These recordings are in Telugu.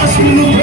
Asking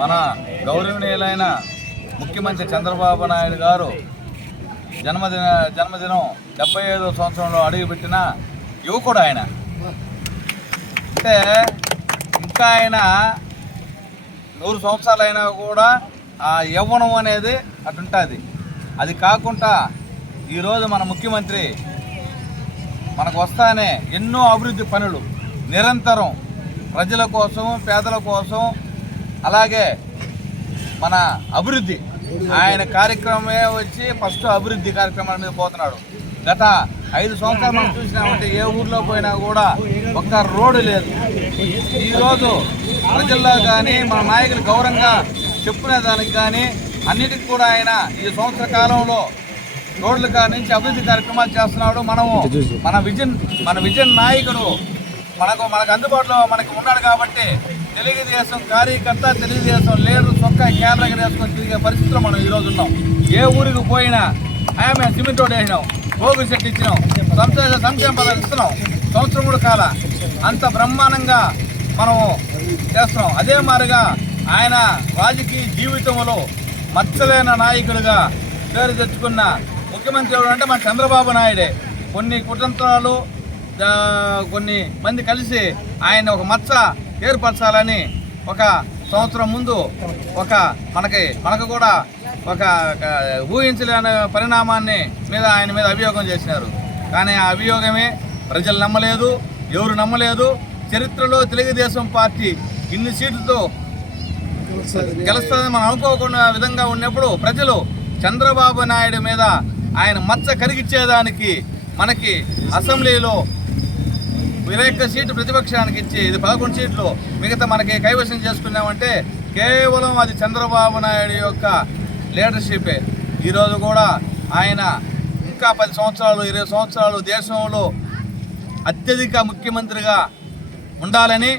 మన గౌరవనీయులైన ముఖ్యమంత్రి చంద్రబాబు నాయుడు గారు జన్మదిన జన్మదినం డెబ్బై ఐదో సంవత్సరంలో అడుగుపెట్టిన యువకుడు ఆయన. అంటే ఇంకా ఆయన నూరు సంవత్సరాలు అయినా కూడా ఆ యవ్వనం అనేది అటుంటుంది. అది కాకుండా ఈరోజు మన ముఖ్యమంత్రి మనకు వస్తానే ఎన్నో అభివృద్ధి పనులు నిరంతరం ప్రజల కోసం పేదల కోసం అలాగే మన అభివృద్ధి. ఆయన కార్యక్రమమే వచ్చి ఫస్ట్ అభివృద్ధి కార్యక్రమాల మీద పోతున్నాడు. గత ఐదు సంవత్సరాలు మనం చూసినామంటే ఏ ఊర్లో పోయినా కూడా ఒక్క రోడ్డు లేదు. ఈరోజు ప్రజల్లో కానీ మన నాయకులు గౌరవంగా చెప్పుకునే దానికి కానీ అన్నిటికి కూడా ఆయన ఈ సంవత్సర కాలంలో రోడ్ల నుంచి అభివృద్ధి కార్యక్రమాలు చేస్తున్నాడు మనము. మన విజన్ మన విజన్ నాయకుడు. మనకు మనకు అందుబాటులో మనకి ఉన్నాడు కాబట్టి తెలుగుదేశం కార్యకర్త తెలుగుదేశం లీడర్ చొక్కా కేంద్రంగా వేసుకొని తిరిగే పరిస్థితిలో మనం ఈరోజు ఉన్నాం. ఏ ఊరికి పోయినా ఆమె సిమెంట్ రోడ్ వేసినాం భోగు చెట్టు ఇచ్చినాం సంక్షేమ సంక్షేమ పదాలు ఇస్తున్నాం. సంవత్సరం కూడా కాల. అంత బ్రహ్మాండంగా మనం చేస్తున్నాం. అదే మాదిరిగా ఆయన రాజకీయ జీవితంలో మచ్చలేని నాయకుడిగా పేరు తెచ్చుకున్న ముఖ్యమంత్రి ఎవరు అంటే మన చంద్రబాబు నాయుడే. కొన్ని కుతంత్రాలు కొన్ని మంది కలిసి ఆయన ఒక మచ్చ ఏర్పరచాలని ఒక సంవత్సరం ముందు ఒక మనకి మనకు కూడా ఒక ఒక ఊహించలేని పరిణామాన్ని మీద ఆయన మీద అభియోగం చేసినారు. కానీ ఆ అభియోగమే ప్రజలు నమ్మలేదు ఎవరు నమ్మలేదు. చరిత్రలో తెలుగుదేశం పార్టీ ఇన్ని సీట్లతో గెలుస్తుందని మనం అనుకోకుండా విధంగా ఉన్నప్పుడు ప్రజలు చంద్రబాబు నాయుడు మీద ఆయన మచ్చ కరిగిచ్చేదానికి మనకి అసెంబ్లీలో ఇరవై ఒక్క సీటు ప్రతిపక్షానికి ఇచ్చి ఇది పదకొండు సీట్లు మిగతా మనకి కైవసం చేసుకున్నామంటే కేవలం అది చంద్రబాబు నాయుడు యొక్క లీడర్షిపే. ఈరోజు కూడా ఆయన ఇంకా పది సంవత్సరాలు ఇరవై సంవత్సరాలు దేశంలో అత్యధిక ముఖ్యమంత్రిగా ఉండాలని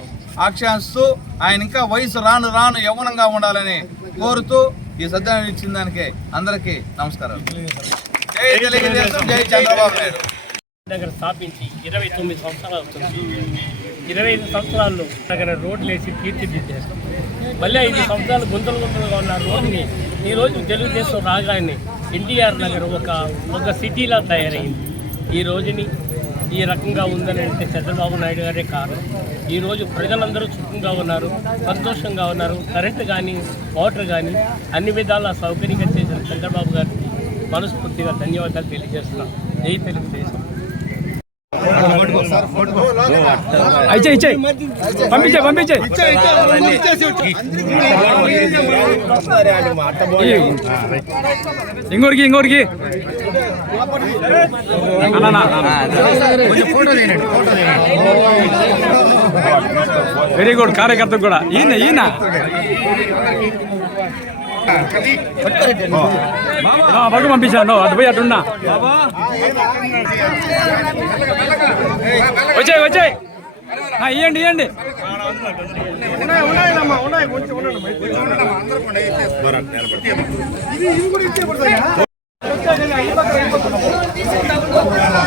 ఆకాంక్షిస్తూ ఆయన ఇంకా వయసు రాను రాను యవ్వనంగా ఉండాలని కోరుతూ ఈ సత్యాన్ని ఇచ్చిన దానికి అందరికీ నమస్కారాలు. జై స్థాపించి ఇరవై తొమ్మిది సంవత్సరాలు అవుతుంది. ఇరవై ఐదు సంవత్సరాల్లో నగర రోడ్లు వేసి తీర్చిదిద్దారు. మళ్ళీ ఐదు సంవత్సరాలు గుంతలు గుంతలుగా ఉన్న రోడ్ని ఈరోజు తెలుగుదేశం రాగానే ఎన్టీఆర్ నగర్ ఒక ఒక సిటీలా తయారైంది. ఈ రోజుని ఈ రకంగా ఉందని అంటే చంద్రబాబు నాయుడు గారే కారణం. ఈరోజు ప్రజలందరూ సుఖంగా ఉన్నారు సంతోషంగా ఉన్నారు. కరెంటు కానీ వాటర్ కానీ అన్ని విధాలా సౌకర్యంగా చేసిన చంద్రబాబు గారికి మనస్ఫూర్తిగా ధన్యవాదాలు తెలియజేస్తున్నాం. జై తెలుగుదేశం. ఇచ్చే ఇచ్చే పంపించే పంపించే ఇంకోరికి ఇంకోరికి వెరీ గుడ్ కార్యకర్త కూడా. ఈయన ఈయన. ఆ, పంపించాను అటు పోయి అటున్నా వచ్చాయి వచ్చాయి. ఇవ్వండి ఇవ్వండి ఇవ్వండి ఉన్నాయి ఎక్కడ రావాలా